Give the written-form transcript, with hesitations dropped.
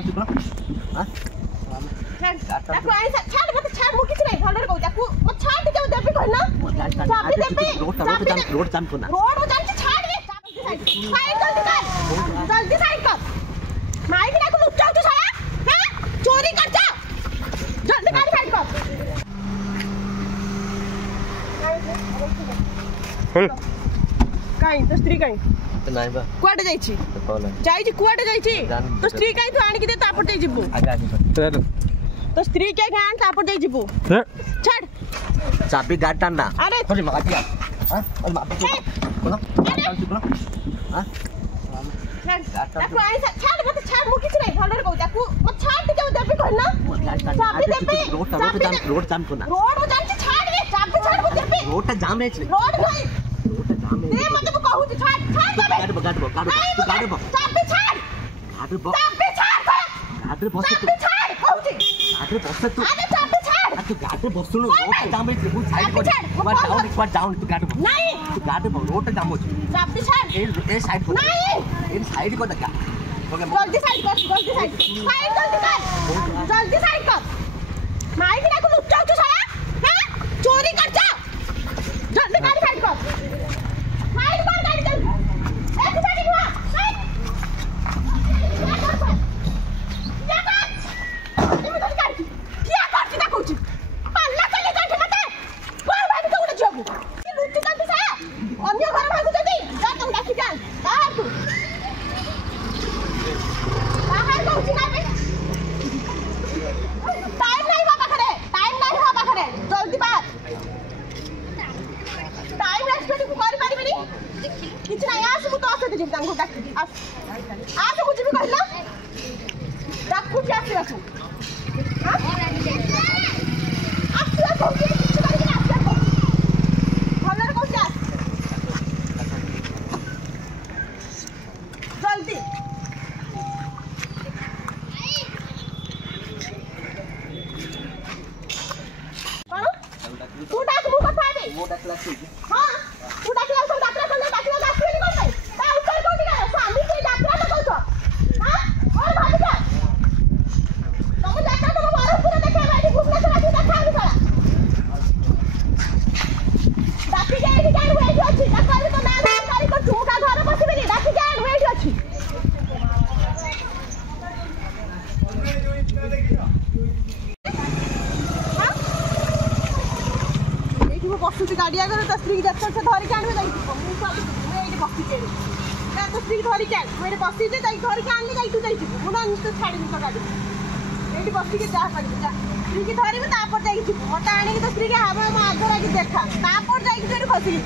ଚାଲୁଛୁ କଣ? ତାକୁ ଆଣି ଛାଡ ମତେ ଛାଡ ମୁଁ କିଛି ନାହିଁ ଭଲରେ କହୁଛି ତାକୁ ମୁଁ ଛାଡ ଟିକେ ଦେବି କହିଲ ଚାବି ଦେବି ରୋଡ ଜାମ୍ କରନା ରୋଡ ଜାଣିଛି ଛାଡ ସାଇଡ ଜଲ୍ଦି ସାଇଡ କର ମାଇକି ତାକୁ ଲୁଚାଉଛୁ ସାରା ହାଁ ଚୋରି କରଛ ଜଲ୍ଦି ଗାଡି ସାଇଡ କର କାଇଁ ତ ସ୍ତ୍ରୀ କାଇଁ ନାଇଁ ବା କୁଆଡେ ଯାଇଛି ଯାଇଛି କୁଆଡେ ଯାଇଛି ତ ସ୍ତ୍ରୀ କାଇଁ ତୁ ଆଣିକି ଦେ ତାପରେ ଯାଇ ଯିବୁ तो स्त्री क्या ज्ञान तापर दे जिबू छाड़ चाबी गाड़ टांडा अरे थोड़ी मगा दिया हां और मार दो बोलो चल चुप लो हां ताको आई छाड़ मत छाड़ मु किछ नहीं भलर कहू ताको मत छाड़ के देबे कहना चाबी देबे रोड जाम करना रोड जाम के छाड़ रे चाबी छाड़ मु देबे रोड जाम है रोड नहीं रोड जाम है ए मत कहू छाड़ छाड़ गाड़ चाबी छाड़ गाड़ बस आगे बस तू अरे चाबी छाड़ तू गाड़ी बस सुनो रोड जाम है तू साइड पर एक बार डाउन तू गाड़ी नहीं तू गाड़ी रोड जाम हो चाबी छाड़ ए साइड पर नहीं ए साइड को लगा जल्दी साइड कर जल्दी साइड कर माइक ना को लुचाऊ तू साला हां चोरी कर जा जल्दी गाड़ी साइड कर गाड़ी चल एक साइड हुआ गाड़ी आगे तो स्त्री जब से धरिक आने तो स्त्री धरिक मुझे बसी धरिक आनी जाई तू मुझे छाड़ी तो गाड़ी ये बस के जा स्त्री की धरबू तापर जा मत आने तो स्त्री के हम आगे देखा तापर जा फसिक